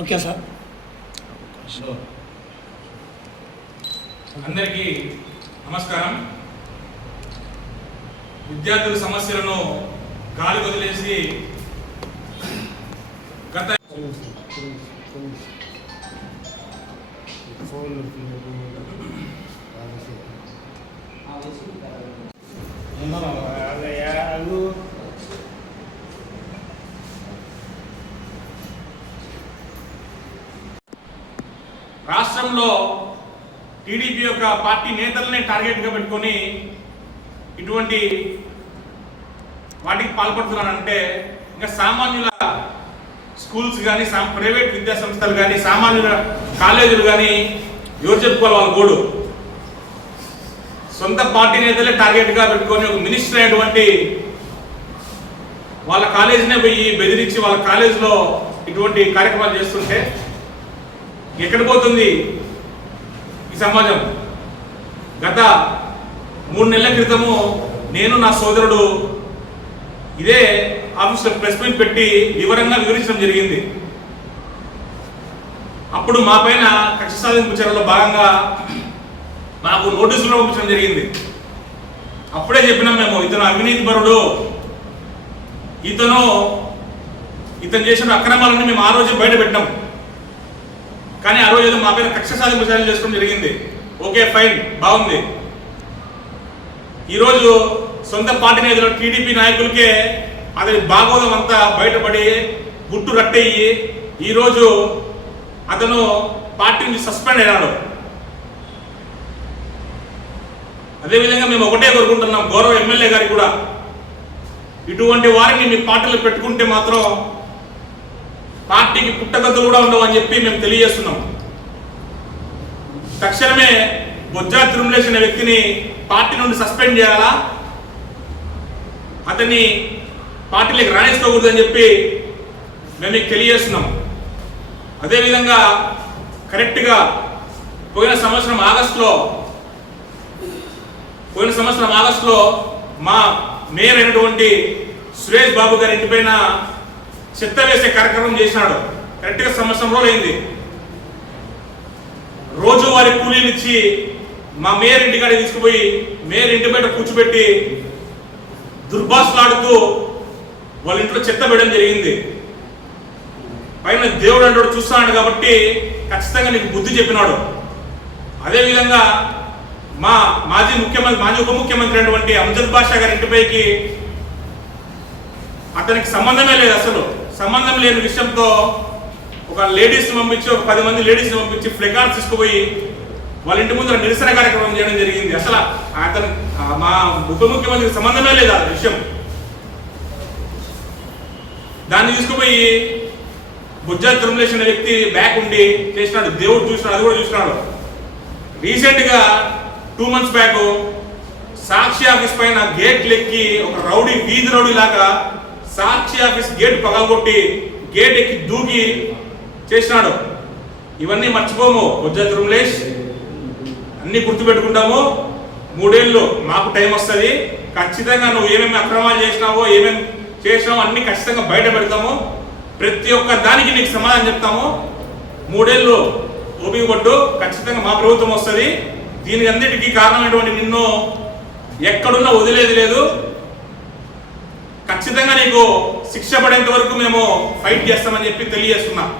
Okay sir. అందరికీ నమస్కారం. విద్యార్థుల సమస్యలను గాలి వదిలేసి గత రాష్ట్రంలో టీడీపీ యొక్క పార్టీ నేతలనే టార్గెట్గా పెట్టుకొని ఇటువంటి వాటికి పాల్పడుతున్నానంటే ఇంకా సామాన్యుల స్కూల్స్ కానీ ప్రైవేట్ విద్యా సంస్థలు కానీ సామాన్యుల కాలేజీలు కానీ ఎవరు చెప్పుకోవాలి వాళ్ళ గోడు. సొంత పార్టీ నేతలే టార్గెట్గా పెట్టుకొని ఒక మినిస్టర్ అయినటువంటి వాళ్ళ కాలేజీనే పోయి బెదిరించి వాళ్ళ కాలేజీలో ఇటువంటి కార్యక్రమాలు చేస్తుంటే ఎక్కడ పోతుంది ఈ సమాజం? గత 3 నెలల క్రితము నేను నా సోదరుడు ఇదే ఆఫీస్లో ప్రెస్ మీట్ పెట్టి వివరంగా వివరించడం జరిగింది. అప్పుడు మా పైన కక్ష సాధింపు చర్యలో భాగంగా మాకు నోటీసులు పంపించడం జరిగింది. అప్పుడే చెప్పినాం మేము, ఇతను అవినీతి పరుడు, ఇతను చేసిన అక్రమాలన్నీ మేము ఆ రోజు బయట పెట్టాం. కానీ ఆ రోజు ఏదో మా పైన కక్ష సాధింపు చర్యలు చేసుకోవడం జరిగింది. ఓకే, ఫైన్, బాగుంది. ఈరోజు సొంత పార్టీ నేతలు టీడీపీ నాయకులకే అతని భాగోదం అంతా బయటపడి గుట్టు రట్టయ్యి ఈరోజు అతను పార్టీ నుంచి సస్పెండ్ అయినాడు. అదేవిధంగా మేము ఒకటే కోరుకుంటున్నాం, గౌరవ ఎమ్మెల్యే గారికి కూడా, ఇటువంటి వారిని మీ పార్టీలో పెట్టుకుంటే మాత్రం పార్టీకి పుట్టగతులు కూడా ఉండవు అని చెప్పి మేము తెలియజేస్తున్నాం. తక్షణమే బొజ్జా తిరుమలేష్ అనే వ్యక్తిని పార్టీ నుండి సస్పెండ్ చేయాలా, అతన్ని పార్టీలోకి రాణించుకోకూడదని చెప్పి మేము మీకు తెలియజేస్తున్నాం. అదేవిధంగా కరెక్ట్గా పోయిన సంవత్సరం ఆగస్టులో మా మేయర్ అయినటువంటి సురేష్ బాబు గారి ఇంటిపైన చెత్త వేసే కార్యక్రమం చేసినాడు. కరెక్ట్గా సంవత్సరం రోజులు అయింది. రోజువారీ కూలీలు ఇచ్చి మా మేయర్ ఇంటికాడికి తీసుకుపోయి మేయర్ ఇంటి బయట కూర్చోబెట్టి దుర్భాషలాడుతూ వాళ్ళ ఇంట్లో చెత్త వేయడం జరిగింది. పైన దేవుడు అంటాడు చూస్తున్నాడు కాబట్టి ఖచ్చితంగా నీకు బుద్ధి చెప్పినాడు. అదేవిధంగా మా మాజీ ఉప ముఖ్యమంత్రి అయినటువంటి అంజద్ బాషా గారి ఇంటిపైకి అతనికి సంబంధమే లేదు, అసలు సంబంధం లేని విషయంతో ఒక లేడీస్ని పంపించి, ఒక 10 మంది లేడీస్ని పంపించి ఫ్లెకార్డ్స్ తీసుకుపోయి వాళ్ళ ఇంటి ముందు నిరసన కార్యక్రమం చేయడం జరిగింది. అసలు అతను మా ఉప ముఖ్యమంత్రికి సంబంధమే లేదు ఆ విషయం. దాన్ని తీసుకుపోయి బొజ్జా తిరుమలేష్ అనే వ్యక్తి బ్యాక్ ఉండి చేసినాడు. దేవుడు చూసినాడు, అది కూడా చూసినాడు. రీసెంట్గా 2 months బ్యాక్ సాక్షి ఆఫీస్ పైన గేట్లు ఎక్కి ఒక రౌడీ, వీధి రౌడీ లాగా సాక్షి ఆఫీస్ గేట్ పగలగొట్టి గేట్ ఎక్కి దూకి చేసినాడు. ఇవన్నీ మర్చిపోము బొజ్జా తిరుమలేష్, అన్ని గుర్తుపెట్టుకుంటాము. 3 ఏళ్ళు మాకు టైం వస్తుంది. ఖచ్చితంగా నువ్వు ఏమేమి అక్రమాలు చేసినావో, ఏమేమి చేసినావో అన్ని ఖచ్చితంగా బయట పెడతాము. ప్రతి ఒక్క దానికి నీకు సమాధానం చెప్తాము. 3 ఏళ్ళు ఓపిక పట్టు, ఖచ్చితంగా మా ప్రభుత్వం వస్తుంది. దీనికి అన్నిటికీ కారణమైనటువంటి నిన్ను ఎక్కడున్నా వదిలేది లేదు. ఖచ్చితంగా నీకు శిక్ష పడేంత వరకు మేము ఫైట్ చేస్తామని చెప్పి తెలియజేస్తున్నాం.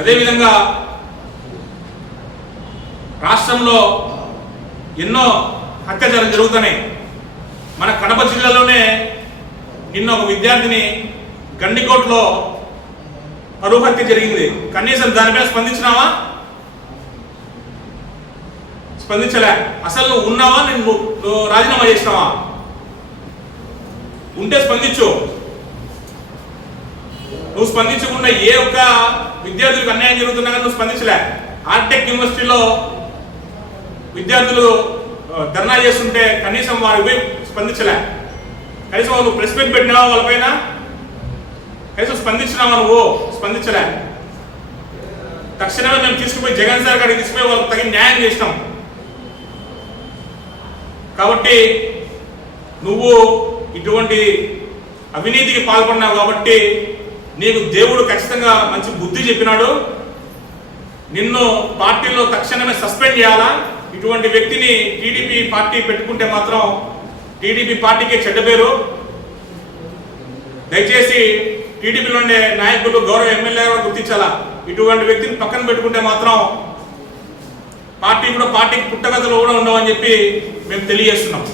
అదేవిధంగా రాష్ట్రంలో ఎన్నో అత్యాచారాలు జరుగుతున్నాయి. మన కడప జిల్లాలోనే నిన్న ఒక విద్యార్థిని గండికోట్లో పరువు హత్య జరిగింది. కనీసం దానిపై స్పందించినావా? స్పందించలే. అసలు నువ్వు ఉన్నావా? నువ్వు రాజీనామా చేసినావా? ఉంటే స్పందించు. నువ్వు స్పందించకుండా ఏ ఒక్క విద్యార్థులకు అన్యాయం జరుగుతున్నా కానీ నువ్వు స్పందించలే. ఆర్టెక్ యూనివర్సిటీలో విద్యార్థులు ధర్నా చేస్తుంటే కనీసం వారిపై స్పందించలే. కనీసం నువ్వు ప్రెస్ మీట్ పెట్టినావా వాళ్ళపైన? కనీసం స్పందించినావా? నువ్వు స్పందించలే. తక్షణమే మేము తీసుకుపోయి జగన్ సార్ గారికి తీసుకుపోయి వాళ్ళకి తగిన న్యాయం చేసినాం. కాబట్టి నువ్వు ఇటువంటి అవినీతికి పాల్పడినావు కాబట్టి నీకు దేవుడు ఖచ్చితంగా మంచి బుద్ధి చెప్పినాడు, నిన్ను పార్టీలో తక్షణమే సస్పెండ్ చేయాలా. ఇటువంటి వ్యక్తిని టీడీపీ పార్టీ పెట్టుకుంటే మాత్రం టీడీపీ పార్టీకి చెడ్డ పేరు. దయచేసి టీడీపీలో ఉండే నాయకులు, గౌరవ ఎమ్మెల్యే గుర్తించాలా. ఇటువంటి వ్యక్తిని పక్కన పెట్టుకుంటే మాత్రం పార్టీకి పుట్టగతులు కూడా ఉండవని చెప్పి మేము తెలియజేస్తున్నాం.